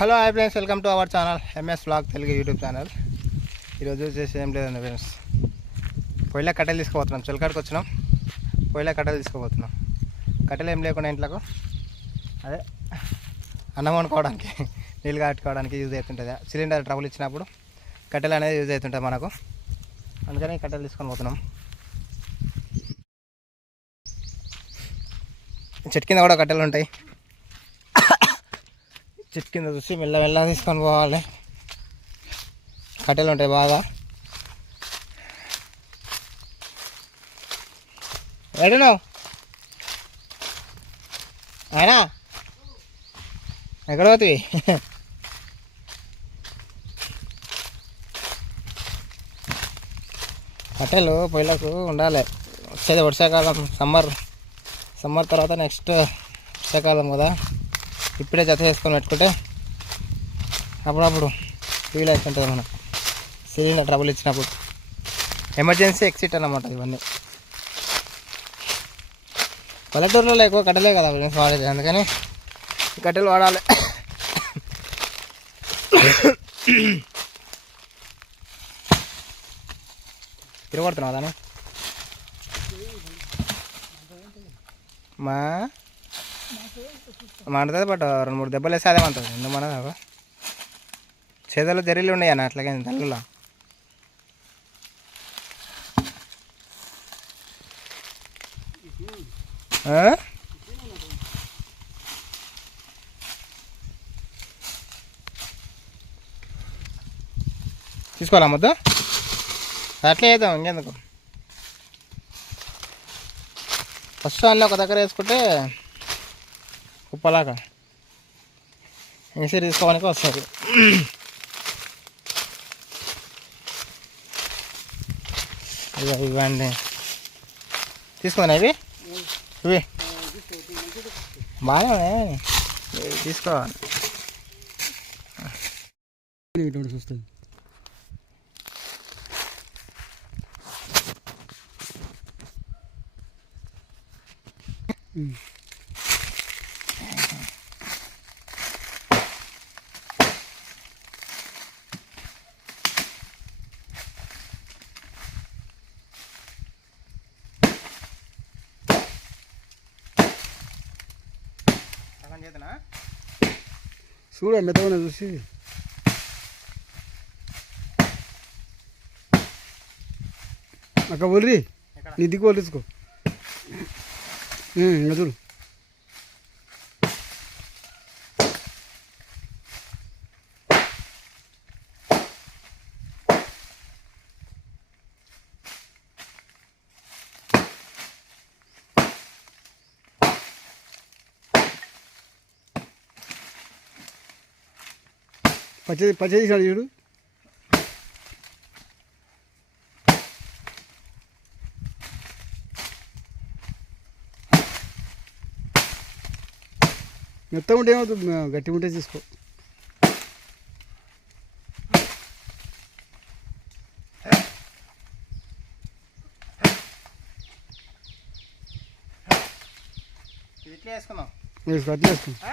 Hello hi friends welcome to our channel MS blog Telugu YouTube channel. ఈరోజు వచ్చేసి ఏం లేదండి ఫ్రెండ్స్. పొయ్యిలో కట్టెలు తీసుకుపోతున్నాం చిలకాడికి వచ్చినాం. పొయ్యిలో కట్టెలు తీసుకుపోతున్నాం. కట్టెలు ఏం లేకుండా ఇంట్లోకు అదే అన్నం వండుకోవడానికి నీళ్ళు కట్టుకోవడానికి యూజ్ అవుతుంటుంది. సిలిండర్ ట్రబుల్ ఇచ్చినప్పుడు కట్టెలు అనేది యూజ్ అవుతుంటుంది మనకు. అందుకని కట్టెలు తీసుకొని పోతున్నాం. చెట్టు కింద కూడా కట్టెలు ఉంటాయి. చెట్టు కింద చూసి మెల్ల మెల్ల తీసుకొని పోవాలి. కట్టెలు ఉంటాయి బాగా. ఎడనావు అయినా ఎక్కడ పోతుంది కట్టెలు పొయ్యిలకు ఉండాలి. వచ్చేది వర్షాకాలం సమ్మర్. సమ్మర్ తర్వాత నెక్స్ట్ వర్షాకాలం కదా. ఇప్పుడే జత చేసుకొని పెట్టుకుంటే అప్పుడప్పుడు ఫీల్ అవుతుంటుంది మనం సిలిండర్ ట్రబుల్ ఇచ్చినప్పుడు. ఎమర్జెన్సీ ఎక్సిట్ అన్నమాట ఇవన్నీ. పల్లెటూరులో ఎక్కువ కట్టెలే కదా ఫ్రెండ్స్ వాడేది అందుకని కట్టెలు వాడాలి. తిరగొడుతున్నావు దాన్ని? మా మండుతుంది బట్ రెండు మూడు దెబ్బలు వేస్తే అదే మంటుంది. ఎందుకు మన చేతుల్లో జరీలు ఉన్నాయి అన్న అట్లాగే తల్లులో తీసుకోవాలా మొద్దు? అట్లే వేద్దాం ఇంకెందుకు? ఫస్ట్ అన్నీ ఒక దగ్గర వేసుకుంటే కుప్పలాగా ఎసిరి తీసుకోవడానికి వస్తుంది ఇక ఇవ్వండి తీసుకున్నా ఇవి ఇవి బాగా ఉన్నాయి. తీసుకోవాలి ఇటువంటి చూస్తుంది సగం చేతనా చూడ మెత్తగా చూసి. అక్క ఎక్కడ? నీ దిక్కు ఒర్రించుకో ఇంకా చూడు. పచ్చడి పచ్చడి తీసాడు చూడు. మెత్తగా ఉంటే ఏమవుతుంది? గట్టిగా ఉంటే తీసుకో. వేసుకుందాం. వేసుకో అట్లా వేసుకో. ఆ?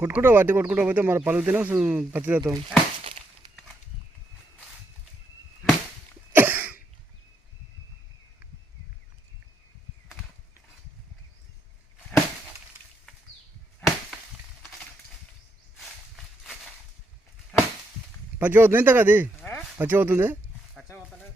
కొట్టుకుంటా వాటి కొట్టుకుంటా పోతే మన పలుకుతేనే పచ్చి చేద్దాం పచ్చి అవుతుంది అది? ఆ? పచ్చి అవుతుంది పచ్చగా పోతలేదు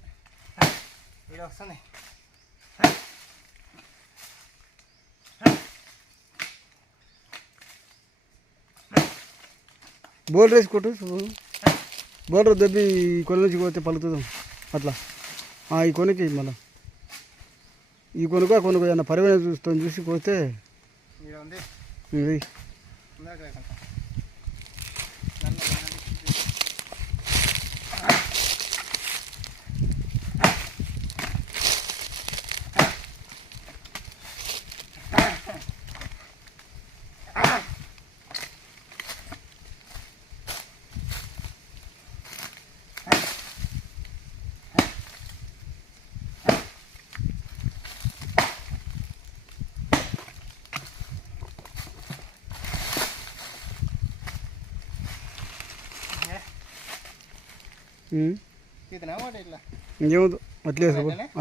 బోర్డర్ వేసి కొట్టు బోర్డర్ దెబ్బి ఈ కొన నుంచి పోతే పలుకుతుంది అట్లా. ఈ కొనకి మళ్ళీ. ఈ కొనుకు కొనుకు ఏమన్నా పరిమాణం చూస్తాం చూసి పోతే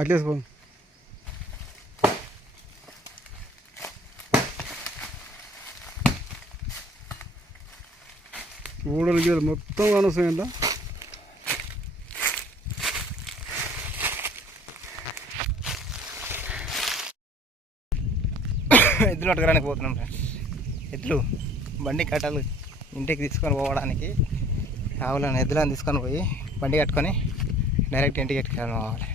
వేసుకో ఊడలు గీడలు మొత్తం కానొస్తాయంట ఎద్దులు పట్టుకోవడానికి పోతున్నాం ఫ్రెండ్స్ ఎద్దులు బండి కట్టాలు ఇంటికి తీసుకొని పోవడానికి ఆవులను ఎద్దులను తీసుకొని పోయి బండి కట్టుకొని డైరెక్ట్ ఇంటికి ఎట్టుకొని పోవాలి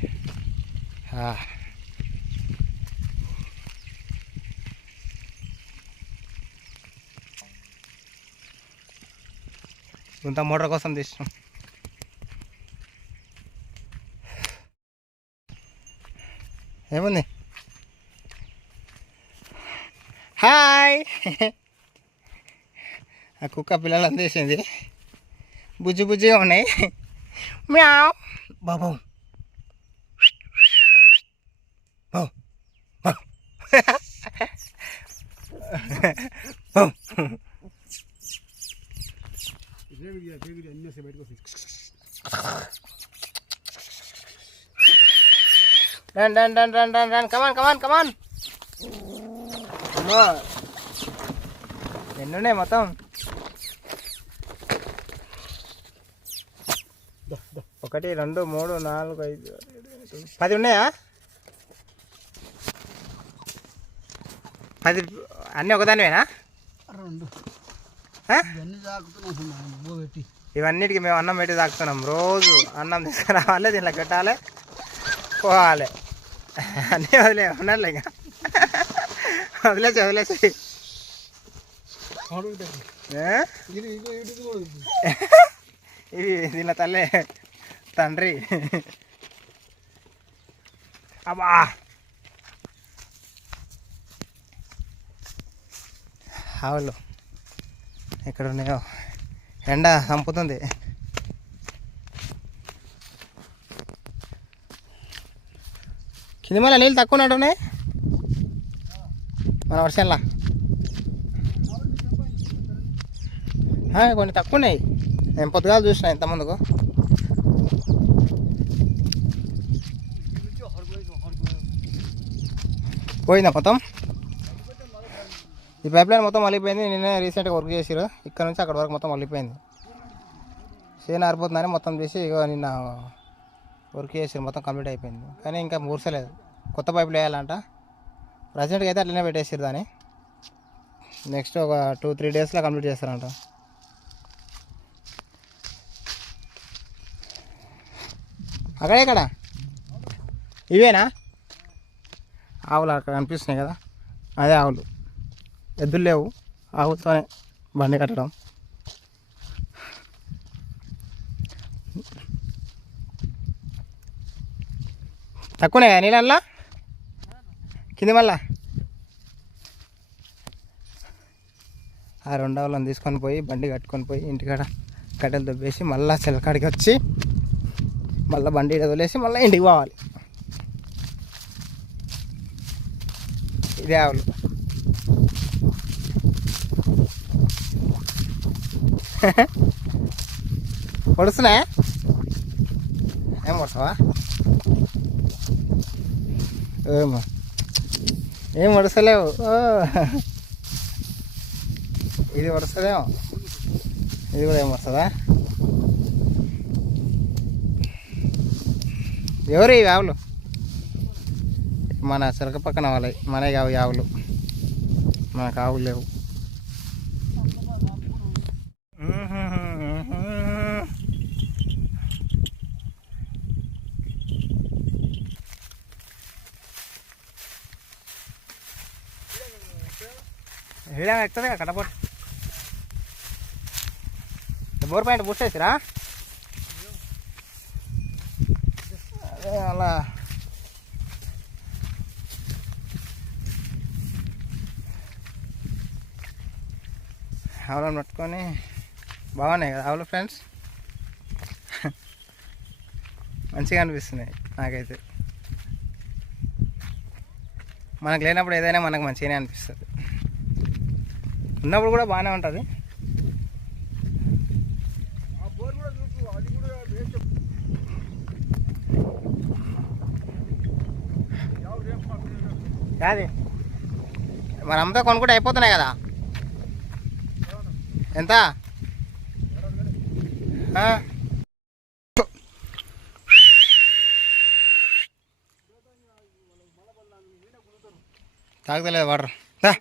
ఇంత మోటార్ కోసం తీసినాం. ఏముంది? హాయ్. ఆ కుక్క పిల్లలు అందేసింది బుజ్జి బుజ్జిగా ఉన్నాయి. మ్యావ్ బాబు బాబు బాబు బాబు run run run run run run come on come on come on అమ్మో ఎన్నున్నాయి మొత్తం ఒకటి రెండు మూడు నాలుగు ఐదు. పది ఉన్నాయా? పది అన్నీ ఒకదానివేనా? రెండు. ఇవన్నిటికి మేము అన్నం పెట్టి తాకుతున్నాం రోజు అన్నం తీసుకురావాలి దీంట్లో పెట్టాలి పోవాలి. అన్నీ వదిలే ఉండాలి ఇంకా. వదిలేసి వదిలేసి. ఇది దీని తల్లే. తండ్రి. అబ్బా. ఆవులు ఎక్కడ ఉన్నాయో? ఎండ చంపుతుంది. కింద మళ్ళీ నీళ్ళు తక్కువ ఉన్నట్టున్నాయి మన వర్షంలా? కొన్ని తక్కువ ఉన్నాయి. నేను పొద్దుగా చూసిన ఇంత పోయిందా మొత్తం? ఈ పైప్ లైన్ మొత్తం మళ్ళీపోయింది నిన్న రీసెంట్గా వర్క్ చేసిరు ఇక్కడ నుంచి అక్కడ వరకు మొత్తం మళ్ళీపోయింది చేను ఆరిపోతుందని మొత్తం చేసి ఇగో నిన్న వర్క్ చేసిరు మొత్తం కంప్లీట్ అయిపోయింది. కానీ ఇంకా మూర్చలేదు కొత్త పైపులు వేయాలంట ప్రజెంట్గా అయితే అట్లనే పెట్టేసారు దాన్ని. నెక్స్ట్ ఒక టూ త్రీ డేస్లో కంప్లీట్ చేస్తారంట. అక్కడే ఇక్కడ? ఇవేనా? ఆవులు అక్కడ కనిపిస్తున్నాయి కదా? అదే ఆవులు. ఎద్దులు లేవు. ఆవులతోనే బండి కట్టడం. తక్కువనే నీళ్ళల్లా? కింది మళ్ళా? ఆ రెండు ఆవులను తీసుకొని పోయి బండి కట్టుకొని పోయి ఇంటికాడ కట్టెలు దొబ్బేసి మళ్ళీ చిలకాడికి వచ్చి మళ్ళీ బండి వదిలేసి మళ్ళీ ఇంటికి పోవాలి. ఇది ఆవులు పొడుస్తున్నాయా? ఏం పడుస్తావా? ఏమో. ఏం వడసలేవు ఓ. ఇది పొడుస్తుందేమో. ఇది కూడా ఏం వస్తుందా ఎవరు ఈ ఆవులు మన చిలక పక్కన వాళ్ళవి మన కావు ఆవులు. మనకు ఆవులు లేవు. హీడా ఎక్కుతుంది కట్టపోటు బోర్ పాయింట్ పూసేసిరా అదే అలా. ఆవులను పట్టుకొని బాగున్నాయి కదా ఆవులు ఫ్రెండ్స్? మంచిగా అనిపిస్తున్నాయి నాకైతే. మనకు లేనప్పుడు ఏదైనా మనకు మంచిగానే అనిపిస్తుంది. ఉన్నప్పుడు కూడా బాగానే ఉంటుంది. కాదు మనంతా కొనుక్కుంటే అయిపోతున్నాయి కదా? ఎంత? ఆ? తాగుతలేదు వాటర్? దా.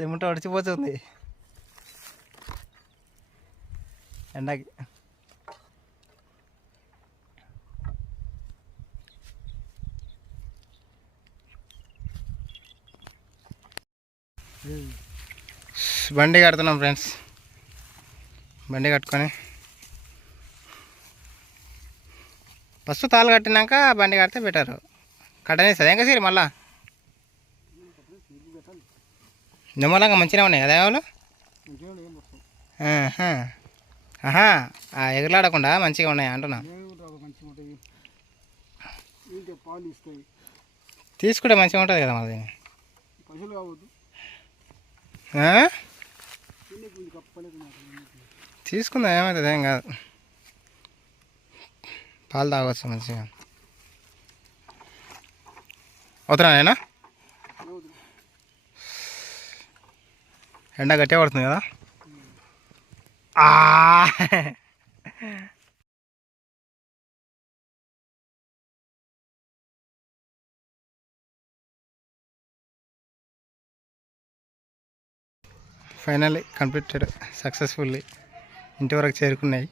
చెమట అడిచిపోతుంది. ఎండకి. బండి కడుతున్నాం ఫ్రెండ్స్. బండి కట్టుకొని. ఫస్ట్ తాళ్ళు కట్టినాక బండి కడితే బెటర్. కట్టనేస్తుంది? ఇంకా సీరి మళ్ళా? నిమ్మలంగా మంచిగా ఉన్నాయి కదా ఎవరు? ఆహా. ఆ మంచిగా ఉన్నాయి అంటున్నా. తీసుకుంటే మంచిగా ఉంటుంది కదా మరి తీసుకుందా తీసుకుందాం ఏమవుతుంది ఏం కాదు. పాలు తాగొచ్చు మంచిగా. అవుతున్నా నేనా ఎండ గట్టిగా పడుతుంది కదా? ఆ! ఫైనల్లీ కంప్లీటెడ్ సక్సెస్ఫుల్లీ ఇంటి వరకు చేరుకున్నాయి.